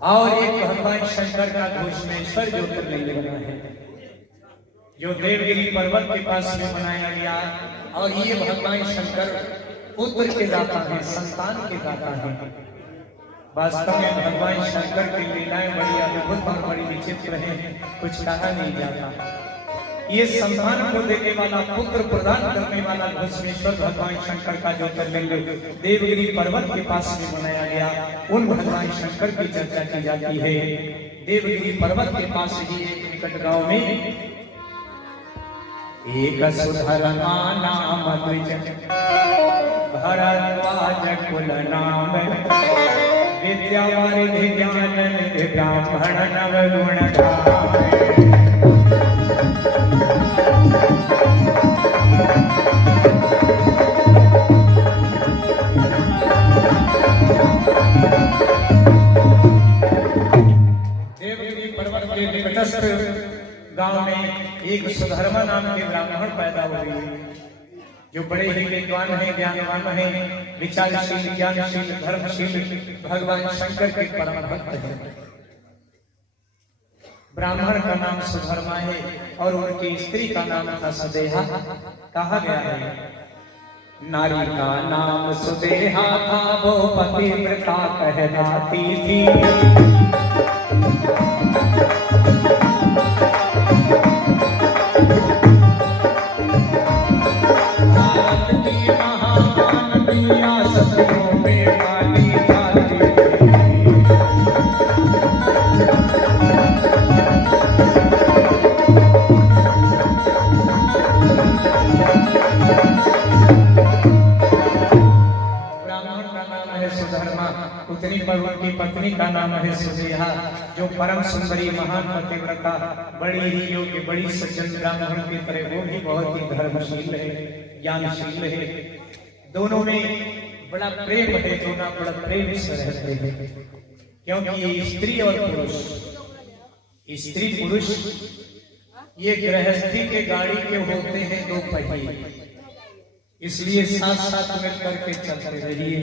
और एक भगवान शंकर का घोषणेश्वर ज्योतिर्लिंग बना है जो देवगिरी पर्वत के पास में बनाया गया। और ये भगवान शंकर पुत्र के दाता हैं, संतान के दाता हैं। वास्तव में भगवान शंकर की लीलाएं बड़ी अद्भुत और बड़ी विचित्र हैं, कुछ कहा नहीं जाता। ये संतान को देने वाला, पुत्र प्रदान करने वाला घोषणेश्वर भगवान शंकर का ज्योतिर्लिंग देवगिरी पर्वत के पास में बनाया गया। उन भगवान शंकर की चर्चा की जाती है। देवगिरी पर्वत के पास ही एक निकट गांव में एक सुधर्मा नाम द्विज भरद्वाज कुल नाम विद्यावारिधि ज्ञाननिधि ब्राह्मण नवगुण धाम। देवगिरी पर्वत के निकटस्थ गांव में एक सुधर्मा नाम के ब्राह्मण पैदा हुए जो बड़े ही विद्वान हैं, ज्ञानवान हैं, विचारशील, ज्ञानशील, धर्मशील, भगवान शंकर के परम भक्त हैं। ब्राह्मण का नाम सुधर्मा है और उनकी स्त्री का नाम था सुदेहा। कहा गया है नारी का नाम सुदेहा था, वो पतिव्रता कहलाती थी। उतनी पर उनकी पत्नी का नाम है सुदेहा जो परम सुंदरी, महान पतिव्रता, बड़ी ही योग्य, बड़ी सज्जन ब्राह्मण की तरह वो भी बहुत ही धर्मशील है, ज्ञानशील है। दोनों में बड़ा प्रेम है, दोनों बड़ा प्रेम से रहते हैं। क्योंकि स्त्री और पुरुष, स्त्री पुरुष ये गृहस्थी के गाड़ी के होते हैं दो पहिए, इसलिए साथ साथ में करके चलते रहिए,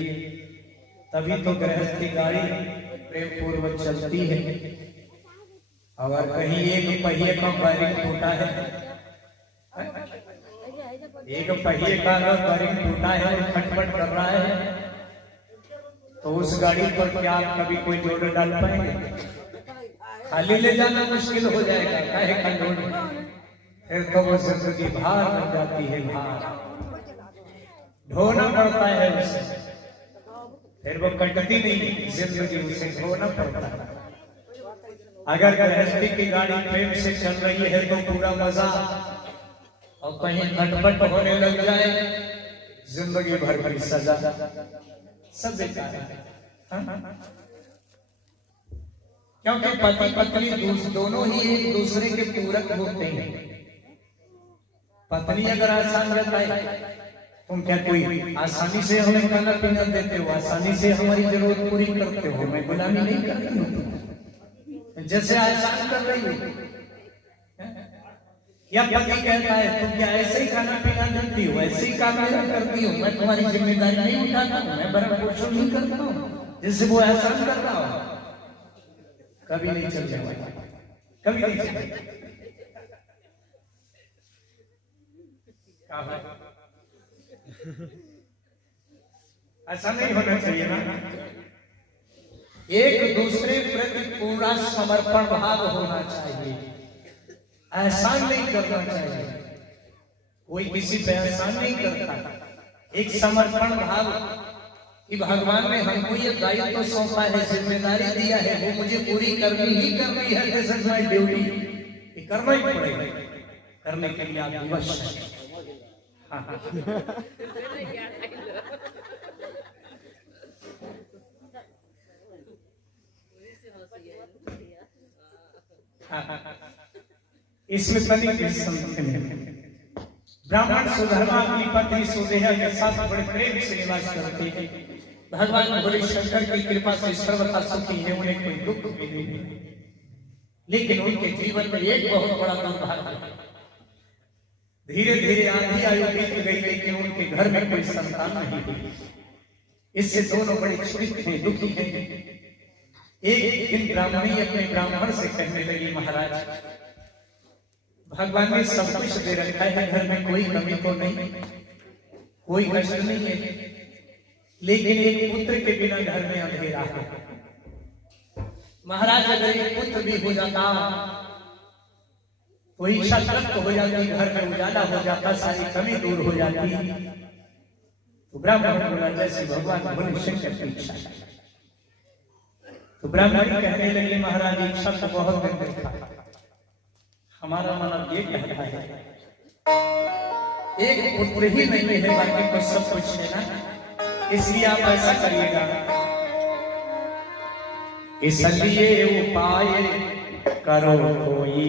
तभी तो गृहस्थी गाड़ी प्रेम पूर्वक चलती है। अगर कहीं एक पहिए का बैरिंग टूटा है, एक पहिए का अगर बैरिंग टूटा है और खटपट कर रहा है, तो उस गाड़ी पर क्या आप कभी कोई जोड़ डाल पाएंगे? खाली ले जाना मुश्किल हो जाएगा, काहे का जोड़? फिर तो वो जिंदगी भार बन जाती है, भार ढोना पड़ता है उसे, फिर वो कटती नहीं जिंदगी, उसे ढोना पड़ता है। अगर गृहस्थी की गाड़ी प्रेम से चल रही है तो पूरा मजा, और कहीं खटपट होने लग जाए जिंदगी भर की सजा, सब बेकार है। क्योंकि पति पत्नी दोनों ही एक दूसरे के पूरक होते हैं। पत्नी अगर आसान रहता है, तुम क्या कोई आसानी से हमें खाना पीना देते हो, आसानी से हमारी जरूरत पूरी करते हो, मैं गुलामी नहीं करती हूँ, जैसे आसान कर रही हो। या पति कहता है तुम क्या ऐसे ही खाना पीना देती हो, ऐसे ही काम मेरा करती हो, मैं तुम्हारी जिम्मेदारी नहीं उठाता हूँ, मैं भरण पोषण नहीं करता हूँ, जिससे वो एहसान कर रहा हो। कभी नहीं चल जाएगा, कभी नहीं चलेगा। ऐसा नहीं होना चाहिए ना। एक दूसरे प्रति पूरा समर्पण भाव होना चाहिए, एहसान नहीं करना चाहिए। कोई किसी पे एहसान नहीं करता, एक समर्पण भाव कि भगवान ने हमको ये दायित्व तो सौंपा है, जिम्मेदारी दिया है, वो मुझे पूरी करनी ही करनी है, दिस इज माय ड्यूटी, ये करना ही पड़ेगा, करने के लिए आप विवश हैं। इसमें ब्राह्मण सुधर्मा अपनी पत्नी सुदेहा के साथ बड़े प्रेम से निवास करते हैं। भगवान भोले शंकर की कृपा से सर्वथा सुखी है, उन्हें कोई दुख भी नहीं। लेकिन उनके जीवन में एक बहुत बड़ा दुर्भाग्य, धीरे धीरे आधी आयु बीत गई, लेकिन उनके घर में कोई संतान नहीं हुई। इससे दोनों बड़े क्षुभित हैं, दुखी हैं। एक दिन ब्राह्मणी अपने ब्राह्मण से कहने लगी, महाराज भगवान ने सब कुछ दे रखा है, घर में कोई कमी तो नहीं, कोई कष्ट नहीं है, लेकिन एक पुत्र के बिना घर में अंधेरा है। महाराज अगर एक पुत्र भी हो जाता तो इच्छा तृप्त हो जाती, घर में उजाला हो जाता, सारी कमी दूर हो जाती। तो ब्राह्मण बोला जैसे भगवान बोले शंकर की इच्छा। तो ब्राह्मण कहने लगे, महाराज इच्छा तो बहुत दिन देखा, हमारा मन अब ये कहता है एक पुत्र ही नहीं है, बाकी तो सब कुछ है ना, इसलिए आप ऐसा करिएगा, इसलिए उपाय करो कोई,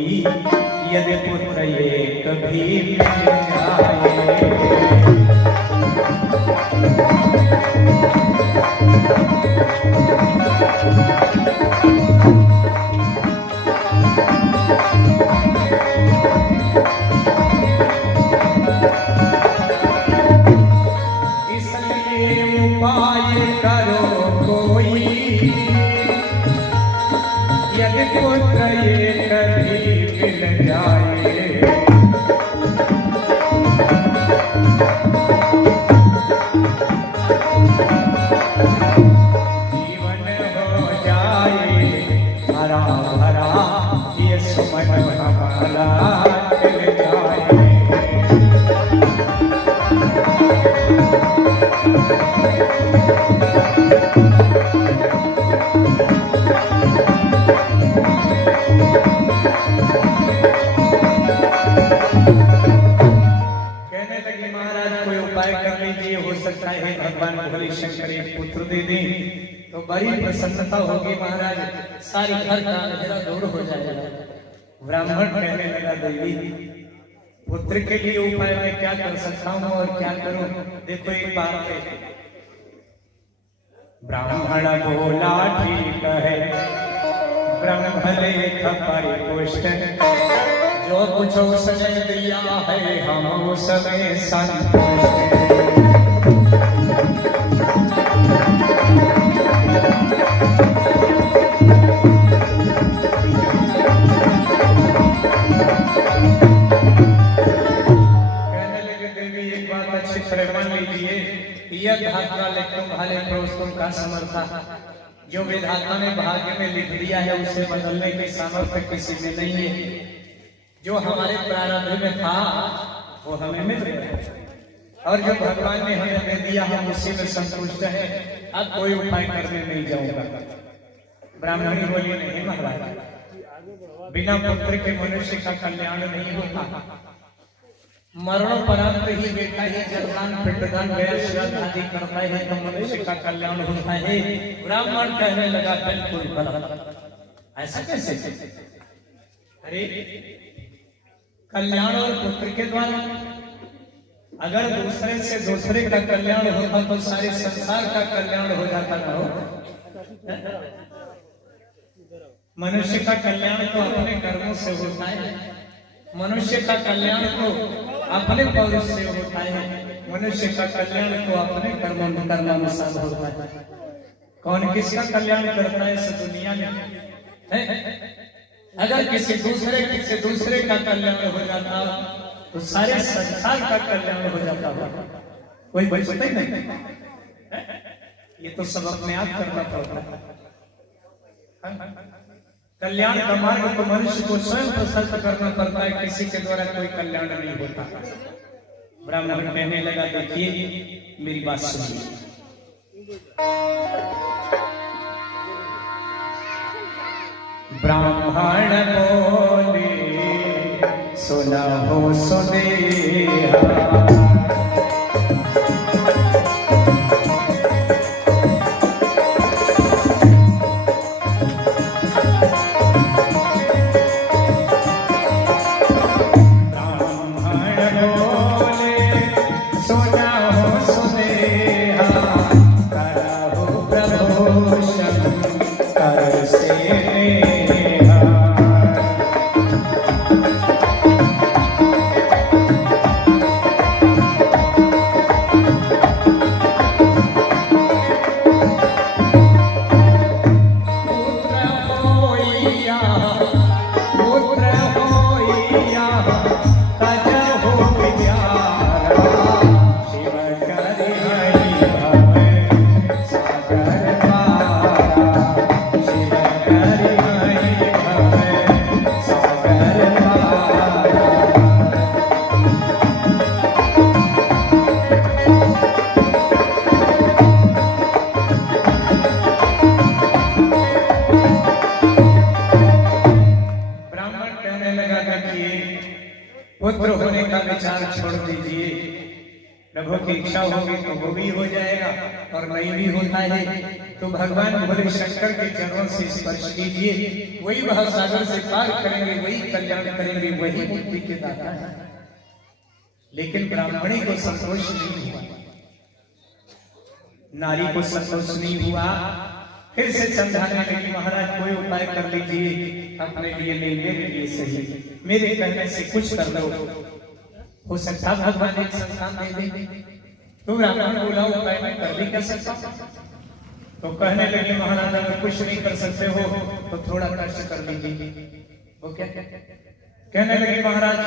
यदि पुत्र ये कभी मिल जाए। पुत्र ये कभी मिल जाए, जीवन हो जाए हरा भरा, ये सुमन हमारा खिल जाए। भगवान भोले शंकर एक पुत्र दे दें तो बड़ी प्रसन्नता होगी महाराज, सारी घर का अंधेरा दूर हो जाएगा। ब्राह्मण कहने लगा, देवी पुत्र के लिए उपाय मैं क्या कर सकता हूँ और क्या करूँ। देखो एक बात है, ब्राह्मण बोला ठीक है, ब्रह्म भले परिपुष्ट, जो कुछ उसने दिया है हम उसमें संतुष्ट। का समर्था, जो विधाता ने भाग्य में लिख दिया है उसे बदलने की सामर्थ्य किसी में नहीं है। जो हमारे प्रारंभ में था वो हमें मिल गया, और जो भगवान ने हमें दे दिया हम उसी में संतुष्ट है। अब कोई उपाय करने नहीं जाऊंगा। ब्राह्मणी बोली, नहीं महाराज, बिना पुत्र के मनुष्य का कल्याण नहीं होता, मरणोपरांत ही बेटा ही जलदान पिंडदान गया श्राद्ध आदि करता है तो मनुष्य का कल्याण होता है। ब्राह्मण कहने लगा, बिल्कुल गलत, ऐसा कैसे? अरे कल्याण और पुत्र के द्वारा, अगर दूसरे से दूसरे का कल्याण होता तो सारे संसार का कल्याण हो जाता ना हो। मनुष्य का कल्याण तो अपने कर्मों से होता है, मनुष्य का कल्याण तो अपने पौरुष से होता है, मनुष्य का कल्याण तो अपने कर्मानुसार होता है। कौन किसका कल्याण करता है इस दुनिया में? अगर किसी दूसरे का कल्याण हो जाता तो सारे संसार का कल्याण हो जाता हो, कोई बचता ही नहीं। ये तो सब अपने आप करना पड़ता है। कल्याण का मार्ग तो मनुष्य को स्वयं प्रशस्त करना पड़ता है, किसी के द्वारा कोई कल्याण नहीं होता। ब्राह्मण कहने लगा, देखिए मेरी बात सुनिए, ब्राह्मण बोले सुना हो सुनेहा, पुत्र होने का विचार छोड़ दीजिए, प्रभु की इच्छा होगी तो वो भी हो जाएगा और नहीं भी होता है तो भगवान भोले शंकर के चरणों से स्पर्श कीजिए, वही भवसागर से पार करेंगे, वही कल्याण करेंगे, वही मुक्ति के दाता है। लेकिन ब्राह्मणी को संतोष नहीं हुआ, नारी को संतोष नहीं हुआ। फिर से समझाने लगी, महाराज कोई उपाय कर लीजिए, अपने लिए नहीं मेरे लिए सही, मेरे कहने से कुछ कर दो, हो सकता भगवान एक संतान दे दे। तो ब्राह्मण बोला उपाय मैं कर भी कर सकता हूं। तो कहने लगे महाराज अगर कुछ नहीं कर सकते हो तो थोड़ा कष्ट कर लीजिए। वो क्या कहने लगे महाराज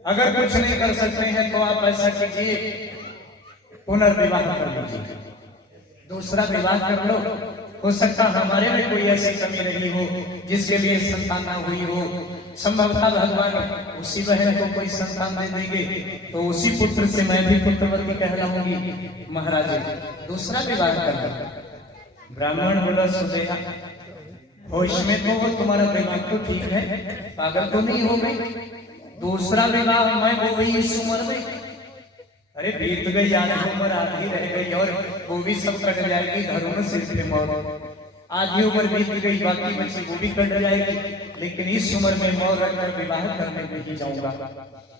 अगर कुछ नहीं कर सकते हैं तो आप ऐसा कीजिए, पुनर्विवाह कर लीजिए, दूसरा विवाह कर लो, हो सकता हमारे में कोई ऐसी कमी रही हो जिसके लिए संतान ना हुई हो, संभवतः भगवान उसी बहन को कोई संतान दे देंगे तो उसी पुत्र से मैं भी पुत्रवती कहलाऊंगी, महाराज दूसरा विवाह कर दो। ब्राह्मण बोला सुदेहा होश में तो हो, तुम्हारा दिमाग तो ठीक है, पागल तो नहीं हो गई, दूसरा विवाह मैं हो गई इस उम्र में, अरे बीत गई आज उम्र आधी रह गई और वो भी सब कट जाएगी, धर्म से मौत आधी उम्र बीत गई, बाकी बच्ची वो भी कट जाएगी, लेकिन इस उम्र में मौत रखकर विवाह करने नहीं जाऊंगा।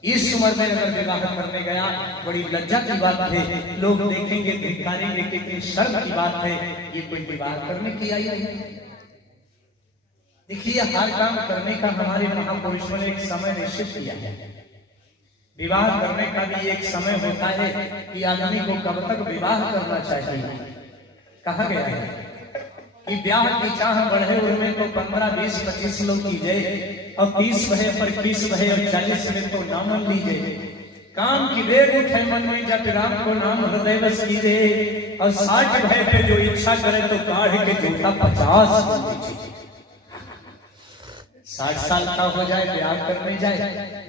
इस उम्र में अगर विवाह करने गया बड़ी लज्जा की बात है, लोग देखेंगे धिक्कारेंगे, कितनी शर्म की बात है, ये कोई विवाह करने की आई है। देखिए हर काम करने का हमारे महापुरुषों ने एक समय निश्चित किया है, विवाह करने का भी एक समय होता है कि आदमी को कब तक विवाह करना चाहिए। कहा गया है कि ब्याह की चाह बढ़े उनमें तो 15, 20, 25 लोग कीजिए और 30 बहे पर 20 बहे और 40 में तो नाम लीजिए, काम की बेग उठे मन में जब राम को नाम हृदय बस कीजिए और 60 बहे पे जो इच्छा करे तो काढ़ के जूता 50, 60 साल का हो जाए ब्याह करने जाए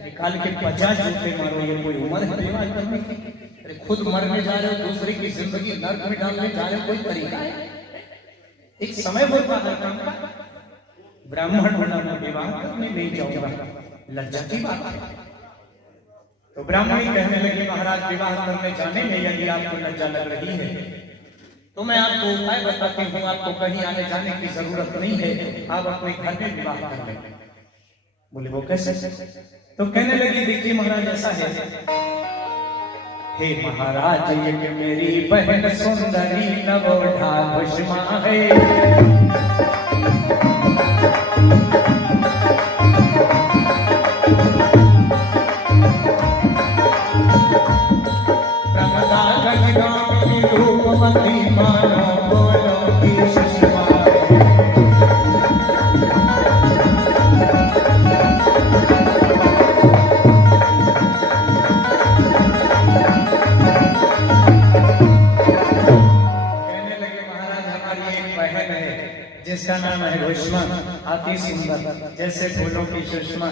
निकाल के 50 जूते मारो, ये कोई उम्र है विवाह करने की? अरे खुद मरने जा रहे हो, दूसरे की जिंदगी नर्क में डालने जा रहे हो, कोई तरीका है? एक समय होता है काम का। ब्राह्मण होना मैं विवाह करने नहीं जाऊंगा, लज्जा की बात है। तो ब्राह्मणी कहने लगी महाराज विवाह करने जाने में यदि आपको लज्जा लग रही है तो मैं आपको उपाय बताती हूँ, आपको कहीं आने जाने की जरूरत नहीं है, आप अपने घर में विवाह कर लें। बोले वो कैसे? तो कहने लगी देखिए महाराज ऐसा है, हे महाराज ये मेरी बहन सुंदरी नवोढ़ा भस्मा है, रूपमती मानो बोलो की सुषमा जिसका नाम है भस्मा, अति सुंदर जैसे फूलों की सुषमा,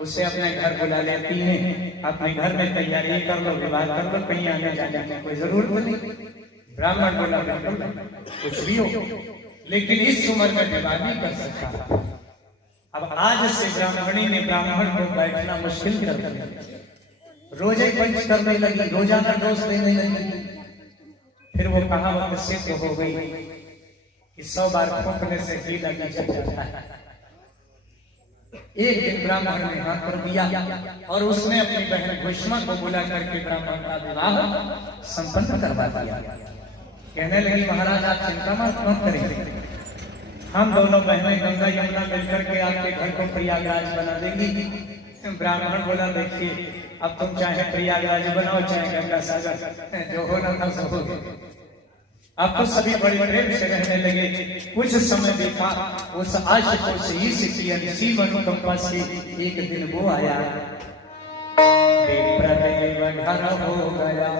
उसे अपने घर बुला लेती है, अपने घर में तैयारी कर लो, विवाह कर लो, कहीं आने जाने की कोई जरूरत नहीं। ब्राह्मण बोला कुछ भी हो लेकिन इस उम्र में विवाह नहीं कर सकता। अब आज से ब्राह्मणी ने ब्राह्मण को बैठना मुश्किल कर दिया, रोजे पंच करने लगी, रोजाना डोज देने लगी। फिर वो कहावत सिद्ध हो गई कि 100 बार फूंकने से भी लगा चल जाता है। एक दिन ब्राह्मण ने हाथ कर दिया और उसने अपनी बहन भस्मा को बुला करके ब्राह्मण का विवाह संपन्न करवा दिया। कहने लगी महाराज आप चिंता मत करें, हम दोनों बहनें गंगा यमुना मिलकर के आपके घर को प्रयागराज बना देंगी। ब्राह्मण बोला देखिए अब तुम चाहे प्रयागराज बनाओ चाहे गंगा सागर, जो होना था सो हो गया। अब तो सभी बड़े प्रेम से रहने लगे। कुछ समय बीता, उस आशिकों से इसी अनुकंपा से एक दिन वो आया, विप्रदेव घर हो गया,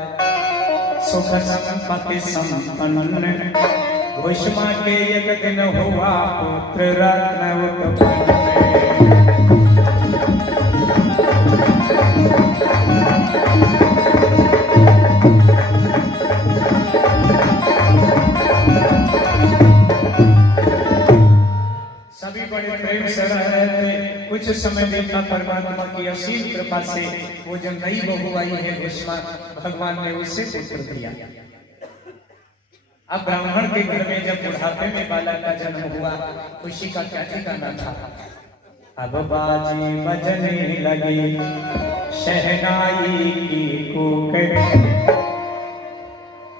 सुख संपत्ति संपन्न, भस्मा के एक दिन हुआ पुत्र रत्न उत्पन्न। बड़े प्रेम से रह रहे थे। कुछ समय देखा परमात्मा की असीम कृपा से वो जो नई बहू आई है उस्मा, भगवान ने उससे पुत्र दिया। अब ब्राह्मण के घर में जब बुढ़ापे में बालक का जन्म हुआ, खुशी का क्या ठिकाना था। अब बाजे बजने लगी शहनाई की कूक,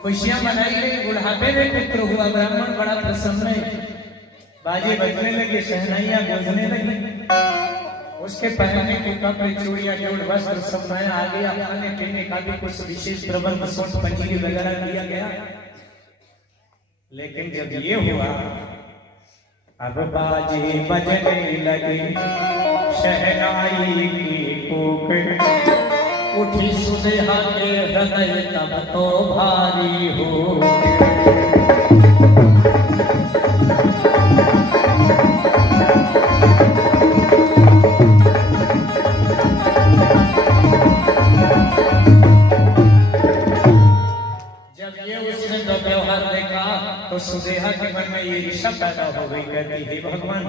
खुशियां मनाई गई। बुढ़ापे में पुत्र हुआ, ब्राह्मण बड़ा प्रसन्न है। बाजे बजने लगे, शहनाइयां बजने लगी। उसके पहनने के कपड़े, चूड़ियां, जोड़, वस्त्र सब नया आ गया। खाने पीने का भी कुछ विशेष प्रबंध, सोच पंजीरी वगैरह किया गया। लेकिन जब ये हुआ, अब बाजे बजने लगे शहनाई की कूक, उठी सुदेहा के हृदय तब तो भारी हो। तो सुदेहा के मन में ये इच्छा पैदा हो गई, कहती हे भगवान,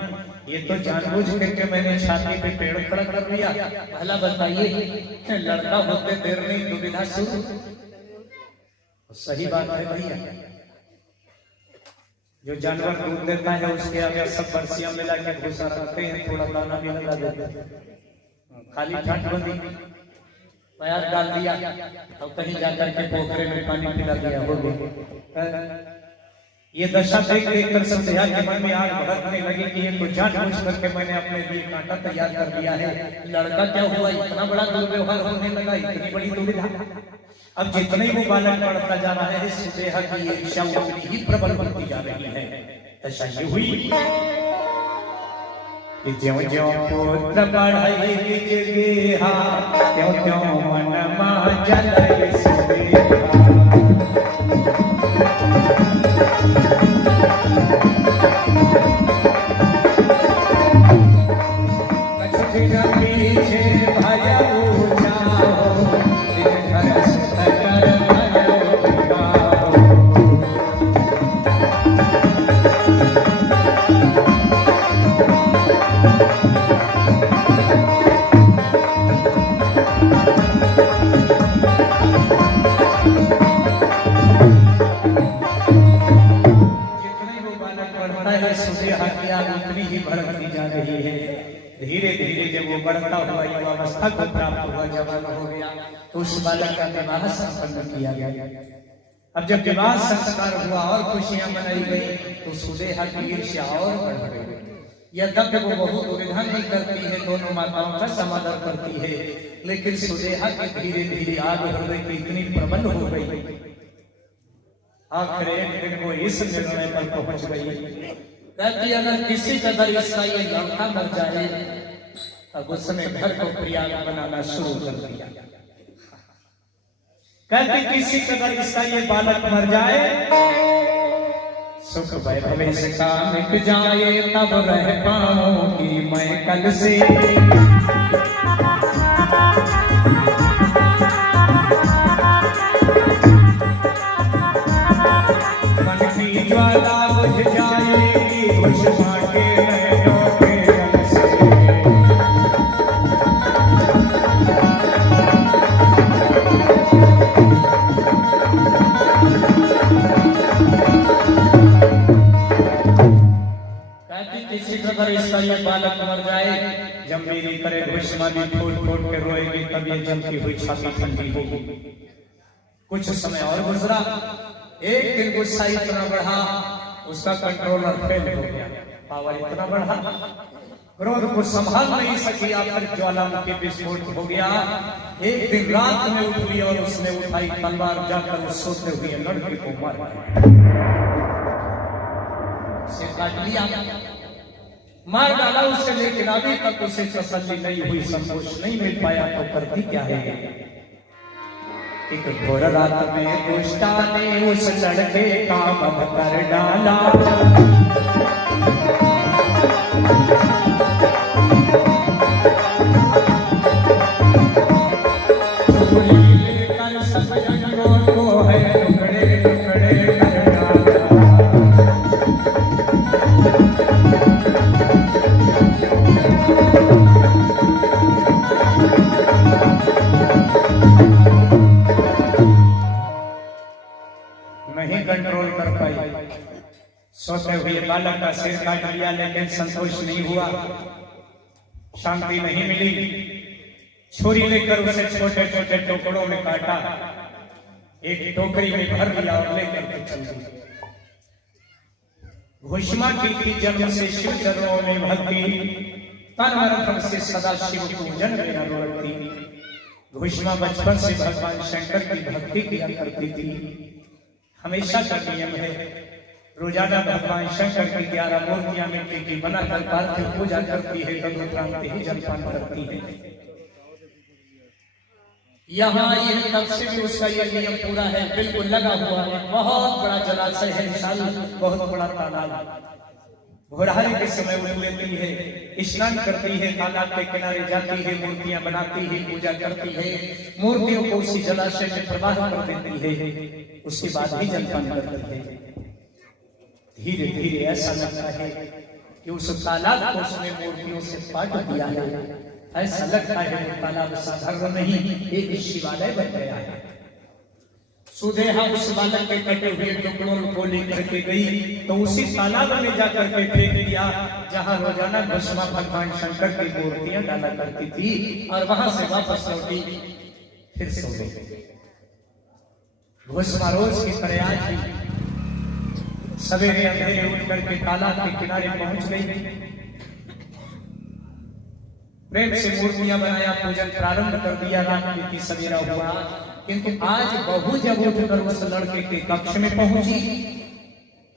ये तो जानबूझ करके मैंने छाती पे पेड़ खड़ा कर दिया। भला बताइए, लड़का होते देर नहीं दुविधा शुरू। सही बात है भैया, जो जानवर दूध देता है उसके आगे सब बरसियां मिला के भूसा रखते हैं, थोड़ा दाना भी लगा देते हैं, खाली ठाट बंदी पैर डाल दिया और कहीं जाकर के पोखरे में पानी पिला दिया हो गया। ये दशा देख कर सुदेहा के मन में आग भड़कने लगी कि ये तो जानबूझ करके मैंने अपने लिए कांटा तैयार कर दिया है। लड़का क्या हुआ, इतना बड़ा दुर्व्यवहार होने लगा, इतनी बड़ी दुविधा। अब जितने ही वो बालक बढ़ता जा रहा है, सुदेहा की ये इच्छा उतनी ही प्रबल बनती जा रही है। दशा ये हुई कि ज्यों-ज्यों पुत्र बढ़ई जगेहा, त्यों-त्यों मन मा जलई सुदेहा। धीरे धीरे जब वो बढ़ता हुआ युवावस्था को प्राप्त हुआ, जवान हो गया, तो उस बालक का विवाह संपन्न किया गया। अब जब विवाह संस्कार हुआ और खुशियां मनाई गई, तो सुदेहा की ईर्ष्या और बढ़ गई। यद्यपि वो बहुत विधान नहीं करती है, दोनों माताओं का समादर करती है, लेकिन सुदेहा की धीरे धीरे आग हृदय की इतनी प्रबल हो गई, आखिर एक दिन वो इस निर्णय पर पहुंच गई, कहती अगर किसी कदर इसका ये लड़का मर जाए, अब उसने घर को प्रयाग बनाना शुरू कर दिया। कहती किसी कदर इसका ये बालक मर जाए, सुख वैभव इसका मिट जाए, तब रह पाऊंगी मैं कल से। मन की ज्वाला बुझ जाएगी, खुशबा के नैनों के रंग से। किसी कदर इसका ये बालक मर जाए, जब मेरी करे भूषमा भी फूट फूट के रोएगी, तब ये जमती हुई छाती ठंडी होगी। कुछ समय और गुजरा, एक दिन गुस्सा इतना बढ़ा, उसका कंट्रोलर फेल हो गया, पावर इतना बढ़ा, क्रोध को संभाल नहीं सकी, आखिर ज्वालामुखी विस्फोट हो गया। एक दिन रात में उठी और उसने उठाई तलवार, जाकर उस सोते हुए लड़के को मार से काट लिया, मार डाला उसे। लेकिन अभी तक उसे तसल्ली नहीं हुई, संतोष नहीं मिल पाया, तो करती क्या है। एक घोर रात में दुष्टा ने उस लड़के का वध कर डाला, लेकर सब जनों को है टुकड़े टुकड़े कर डाला। हुए बालक का सिर काट लिया, लेकिन संतोष नहीं हुआ, शांति नहीं मिली। छुरी लेकर उसे छोटे छोटे टुकड़ों में काटा, एक टोकरी में भर दिया और लेकर के चल दी। घोषणा की थी जन्म से शिव चरणों में भक्ति, तन मन धन से सदा शिव पूजन में न रखती। घोषणा बचपन से भगवान शंकर की भक्ति किया करती थी। हमेशा का नियम है, रोजाना भगवान शंकर की 11 मूर्तियां मिट्टी की बनाकर पार्थिव पूजा करती है, तदुपरांत ही जलपान करती है। यहाँ ये तब से भी उसका ये नियम पूरा है, बिल्कुल लगा हुआ है। बहुत बड़ा जलाशय है, विशाल बहुत बड़ा तालाब। घोड़ारी के समय उठ लेती है, स्नान करती है, तालाब के किनारे जाती है, मूर्तियां बनाती है, पूजा करती है, मूर्तियों को उसी जलाशय में प्रवाह कर देती है, उसके बाद ही जलपान करती है। धीरे धीरे ऐसा लगता है कि उस तालाब को उसने मूर्तियों से पाट दिया है। ऐसा लगता है वो तालाब साधारण नहीं, एक शिवालय बन गया है। सुदेहा उस बालक के कटे हुए टुकड़ों को लेकर के गई तो उसी तालाब में जाकर के फेंक दिया, जहां रोजाना भस्मा भगवान शंकर की मूर्तियां डाला करती थी, और वहां से वापस लौटी, फिर सो गई। भस्मा रोज की तरह आज भी सवेरे अंधेरे उठ करके तालाब के किनारे पहुंच गई, प्रेम से मूर्तियां बनाया, पूजन प्रारंभ कर दिया। रात की सवेरा हुआ, किंतु आज बहू जब उठकर उस लड़के के कक्ष में पहुंची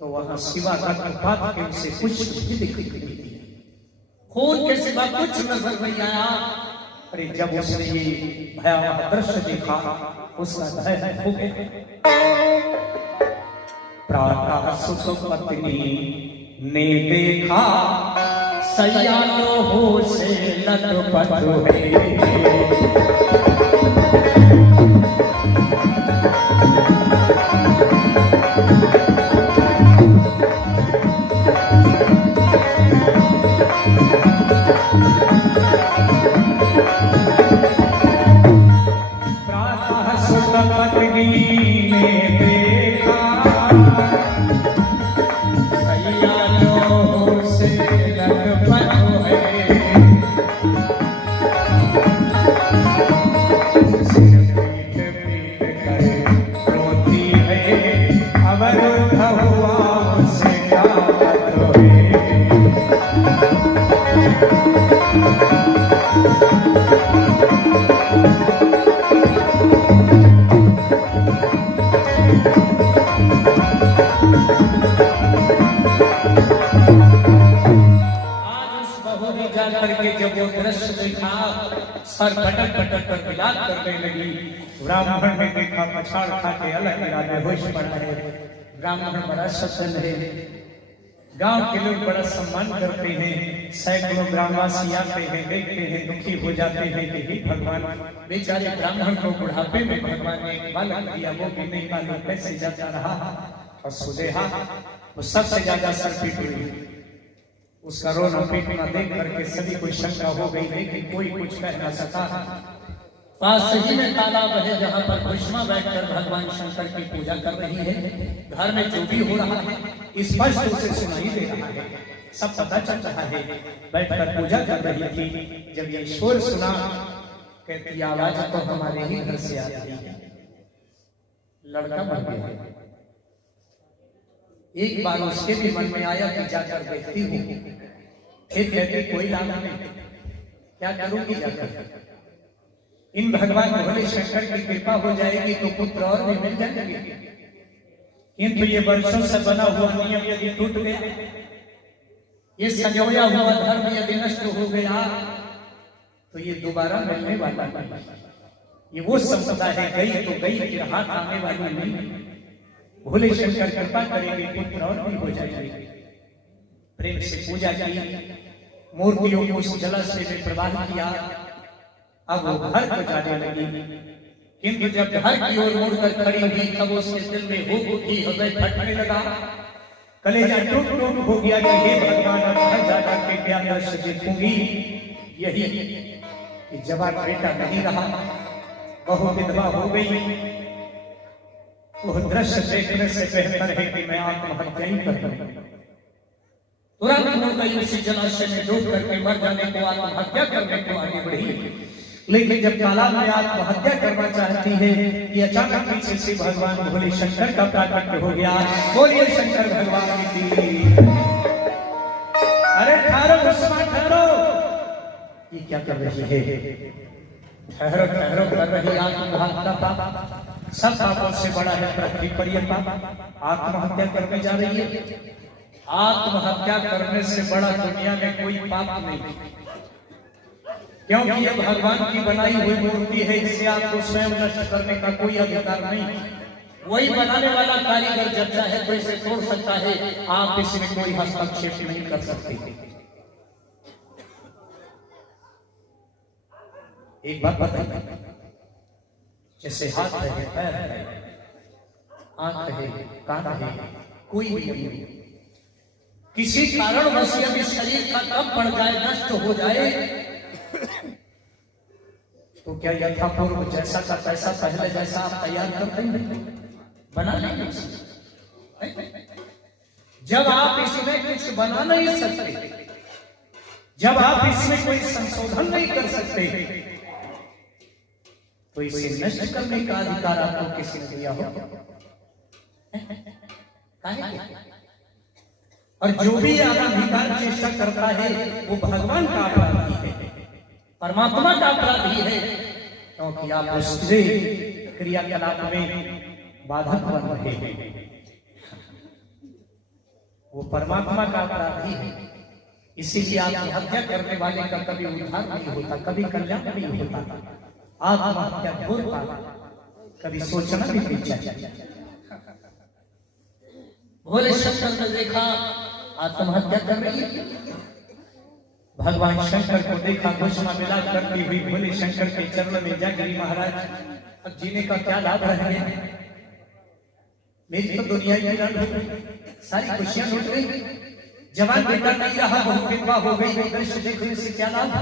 तो वहां सिवा रक्तपात के उसे कुछ भी दिखाई नहीं दिया, खून के सिवा कुछ नजर नहीं आया। अरे जब उसने ये भयावह दृश्य देखा, उसका धैर्य खो गया। प्रातः सुत पत्नी ने देखा, सयानो हो से लटपट है। प्रातः सुत पत्नी ने देखा, सयानो हो से लटपट करके जब वो दृश्य देखा, सर पटक पटक कर विलाप करने लगी। ब्राह्मण ने देखा, पछाड़ खा के अलग बेहोश पड़ा है। ब्राह्मण बड़ा सज्जन है, गांव के लोग बड़ा सम्मान करते हैं। सैकड़ों ग्रामवासी आते हैं, देखते हैं, दुखी हो जाते हैं कि हे भगवान, बेचारे ब्राह्मण को बुढ़ापे में भगवान ने एक बालक दिया, वो भी नहीं मालूम कैसे जाता रहा। और सुदेहा वो सबसे ज्यादा सरपीट हुई। उसका रोना पीटना देख करके सभी को शंका हो गई, लेकिन कोई कुछ कह न सका। पास ही में तालाब है, जहाँ पर भस्मा बैठकर भगवान शंकर की पूजा कर रही है। घर में जो भी हो रहा है स्पष्ट उसे सुनाई दे रहा है, सब पता चल रहा है। बैठकर पूजा कर रही थी, जब ये शोर सुना, कहती आवाज तो हमारे ही घर से आ रही है। लड़का मर गया। एक बार उसके भी मन में आया कि जाकर देखती हूँ, फिर कहती कोई लाभ नहीं, क्या करूंगी जाकर। इन भगवान भोले शंकर की कृपा हो जाएगी तो पुत्र और भी मिल जाएंगे। किंतु ये वर्षों से बना हुआ नियम यदि टूट गया, ये संजोया हुआ धर्म यदि नष्ट हो गया, तो ये दोबारा मिलने वाला नहीं। ये वो संपदा है, गई तो गई, फिर हाथ आने वाली नहीं। भोले शंकर कृपा करेंगे, पुत्र और भी हो जाएंगे। प्रेम से पूजा की, मूर्तियों को उस जलाशय में प्रवाह किया। अब वो घर को जाने लगी, किंतु जब घर की ओर मुड़कर खड़ी हुई, तब उसके दिल में हुक उठी, हृदय फटने लगा, कलेजा टूट टूट हो गया कि हे भगवान, अब घर जाकर के क्या दृश्य देखूंगी। यही कि जवान बेटा नहीं रहा, बहू विधवा हो गई। वो दृश्य देखने से बेहतर है कि मैं आत्महत्या ही कर लूं। तुरंत हो गई, उसी जलाशय में डूब करके मर जाने को, आत्महत्या करने को आगे बढ़ी। लेकिन जब तालाब में आत्महत्या करना चाहती है कि अचानक पीछे से भगवान भोले शंकर का प्राकट्य हो गया। बोलिए शंकर भगवान की। अरे ठहरो उस्मान, ठहरो, ये क्या कर रही है? ठहरो ठहरो कर रही आत्महत्या पाप, सब पापों से बड़ा है पृथ्वी पर यह पाप। आत्महत्या करने जा रही है। आत्महत्या करने से बड़ा दुनिया में कोई पाप नहीं, क्योंकि ये भगवान की बनाई हुई मूर्ति है, इससे आपको स्वयं नष्ट करने का कोई अधिकार नहीं। वही बनाने वाला कारीगर जब चाहे तो इसे तोड़ सकता है, आप इसमें कोई हस्तक्षेप नहीं कर सकते। एक बात बताइए, जैसे हाथ है, पैर है, आंख है, कान है, कोई भी नहीं, किसी कारणवश यदि शरीर का कब पड़ जाए, नष्ट हो जाए, तो क्या यथापूर्व जैसा का तैसा पहले जैसा आप तैयार करते हैं? बना नहीं सकते। जब आप इसमें कुछ बना नहीं सकते, जब आप इसमें कोई संशोधन नहीं कर सकते, तो इसे नष्ट करने का अधिकार आपको किसने दिया हो? और जो भी अनाधिकार चेष्टा करता है वो भगवान का अपराधी है, परमात्मा का अपराधी है, क्योंकि आप उसके क्रियाकलाप में बाधक बन रहे हैं। वो परमात्मा का अपराधी है, इसीलिए आत्महत्या करने वाले का कभी उद्धार नहीं होता, कभी कल्याण नहीं होता। आत्महत्या घोर पाप, कभी सोचना भी नहीं चाहिए। भोले शंकर ने देखा आत्महत्या कर रही है, भगवान शंकर को देखा, घोषणा मिला करती हुई भोले शंकर के चरण में जा गिरी। महाराज, अब जीने का क्या लाभ रह गया? मेरी तो दुनिया ही वीरान हो गई, सारी खुशियां लुट गई, जवान बेटा नहीं रहा, बहुत विधवा हो गई, वो दृश्य देखने से क्या लाभ?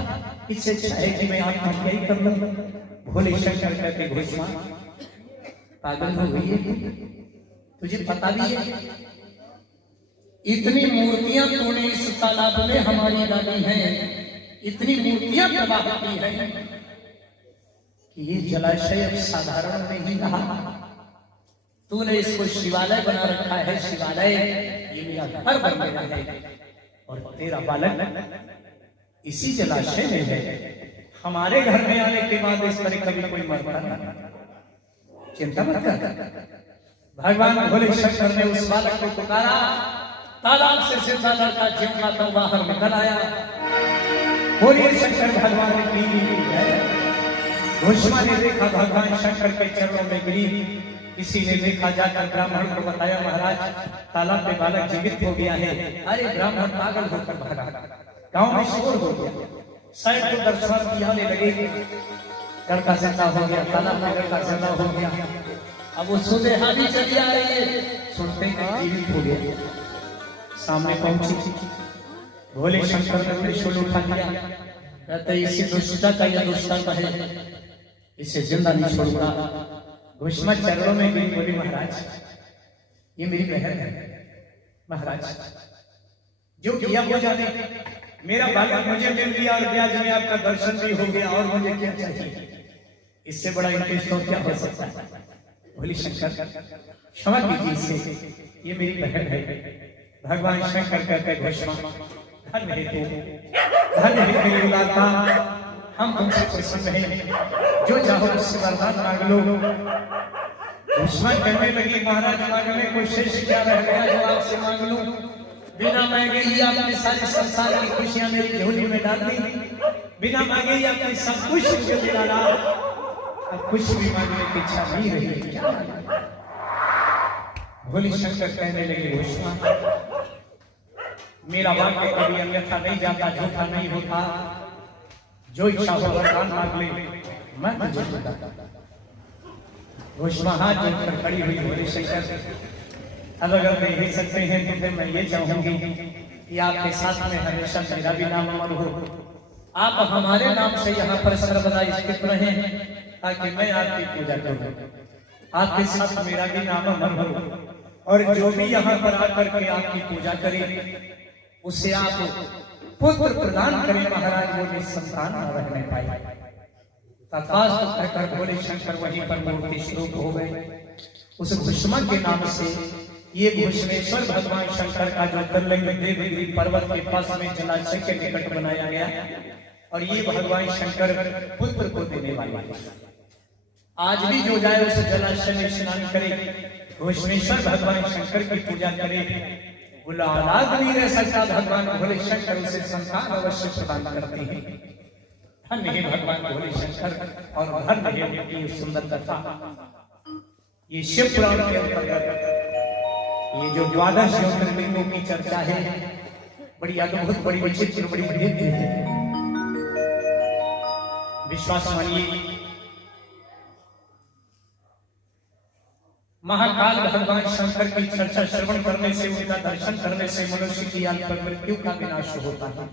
इससे अच्छा है कि मैं आत्महत्या ही कर लूं। भोले शंकर कहते घोषणा पागल हो गई है, तुझे पता भी है इतनी मूर्तियां तूने इस तालाब में हमारी डाली हैं, इतनी मूर्तियां तबाह की हैं कि ये जलाशय अब साधारण नहीं रहा। तूने इसको शिवालय बना रखा है, शिवालय ये मेरा घर बन गया है, और तेरा बालक इसी जलाशय में है। हमारे घर में आने के बाद इस तरह कभी कोई मरता नहीं, चिंता मत कर। भगवान भोले शंकर ने उस बालक को पुकारा, तालाब से जिंदा लड़का जिंदा तो बाहर निकल आया। बोलिए शंकर भगवान की जय। घोषणा ने देखा भगवान शंकर के चरणों में गिरी। किसी ने देखा, जाकर ब्राह्मण को बताया, महाराज तालाब में बालक जीवित हो गया है। अरे ब्राह्मण पागल होकर भागा, गांव में शोर हो गया, शायद तो दर्शनार्थी आने लगे, लड़का जिंदा हो गया, तालाब में लड़का जिंदा हो गया। अब वो सुदेहानी चली आ रही है, सुनते हैं जीवित हो गया। सामने पहुंची, भोले शंकर ने त्रिशूल उठा लिया, कहते इसी दुष्टता का यह दुष्कर्म है, इसे जिंदा नहीं छोड़ूंगा। घोषणा चरणों में गई, बोली महाराज ये मेरी बहन है, महाराज जो किया हो जाने, मेरा बालक मुझे मिल गया और ब्याज में आपका दर्शन भी हो गया, और मुझे क्या चाहिए? इससे बड़ा इंटरेस्ट और क्या हो सकता है? भोले शंकर क्षमा कीजिए इसे, ये मेरी बहन है। भगवान शंकर कहते घोषणा, धन्य है तू, धन्य है तेरी उदारता, हम तुमसे प्रसन्न हैं, जो चाहो उससे वरदान मांग लो। घोषणा कहने लगी, महाराज मांगने को शेष क्या रह गया जो आपसे मांग लूं? बिना मांगे ही आपने सारे संसार की खुशियां मेरी झोली में डाल दी, बिना मांगे ही आपने सब कुछ मुझे दिलाया, अब कुछ भी मांगने की इच्छा नहीं रही। क्या भोले शंकर कहने लगे, घोषणा मेरा वाक्य कभी अन्यथा नहीं जाता, झूठा नहीं होता, जो इच्छा हो वरदान मांग ले, मैं तुझे बताता। घोषणा हाथ जोड़कर खड़ी हुई, भोले शंकर अब अगर नहीं दे सकते हैं तो फिर मैं ये चाहूंगी कि आपके साथ में हमेशा मेरा भी नाम अमर हो, आप हमारे नाम से यहाँ पर सर्वदा स्थित रहें, ताकि मैं आपकी पूजा करूं, आपके साथ मेरा भी नाम अमर हो, और जो भी यहाँ पर आकर के आपकी पूजा करे उसे आप पुत्र प्रदान करें महाराज, वो निसंतान न रहने पाए। तथास्तु कहकर भोले शंकर वहीं पर मूर्ति स्वरूप हो गए। उस भस्म के नाम से ये घुश्मेश्वर भगवान शंकर का जो दर्लिंग देवगिरी पर्वत के पास में जलाशय के निकट बनाया गया, और ये भगवान शंकर पुत्र को देने वाले। आज भी जो जाए उस जलाशय में स्नान करे, घुश्मेश्वर भगवान शंकर की पूजा करे, बोला औलाद नहीं रह सकता, भगवान भोले शंकर उसे संतान अवश्य प्रदान करते हैं। धन्य है भगवान भोले शंकर और धन्य है उनकी सुंदर कथा। ये शिव पुराण के अंतर्गत ये जो 12 ज्योतिर्लिंगों की चर्चा है, बड़ी अद्भुत, बड़ी विचित्र, बड़ी दिव्य है। विश्वास मानिए, महाकाल भगवान शंकर की चर्चा श्रवण करने से, उनका दर्शन करने से मनुष्य की अल्प मृत्यु का विनाश होता है।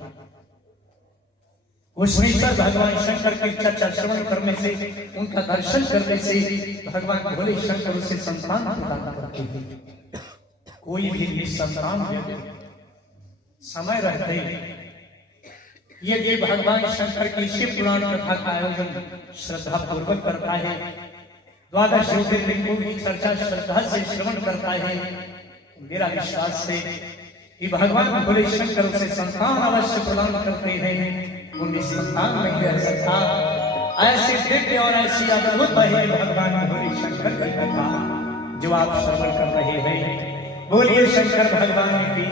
घुश्मेश्वर भगवान शंकर की चर्चा श्रवण करने से, उनका दर्शन करने से भगवान भोले शंकर उसे संतान प्रदान करते हैं। कोई भी निसंतान समय रहते ये भगवान शंकर की शिव पुराण कथा का आयोजन श्रद्धा पूर्वक करता है, 12 ज्योतिर्लिंगों की चर्चा श्रद्धा से श्रवण करता है, मेरा विश्वास है कि भगवान भोले शंकर उसे संतान अवश्य प्रदान करते हैं। वो निसंतान नहीं रह सकता। ऐसे दिव्य और ऐसी अद्भुत है भगवान भोले शंकर की कथा जो आप श्रवण कर रहे हैं। बोलिए शंकर भगवान की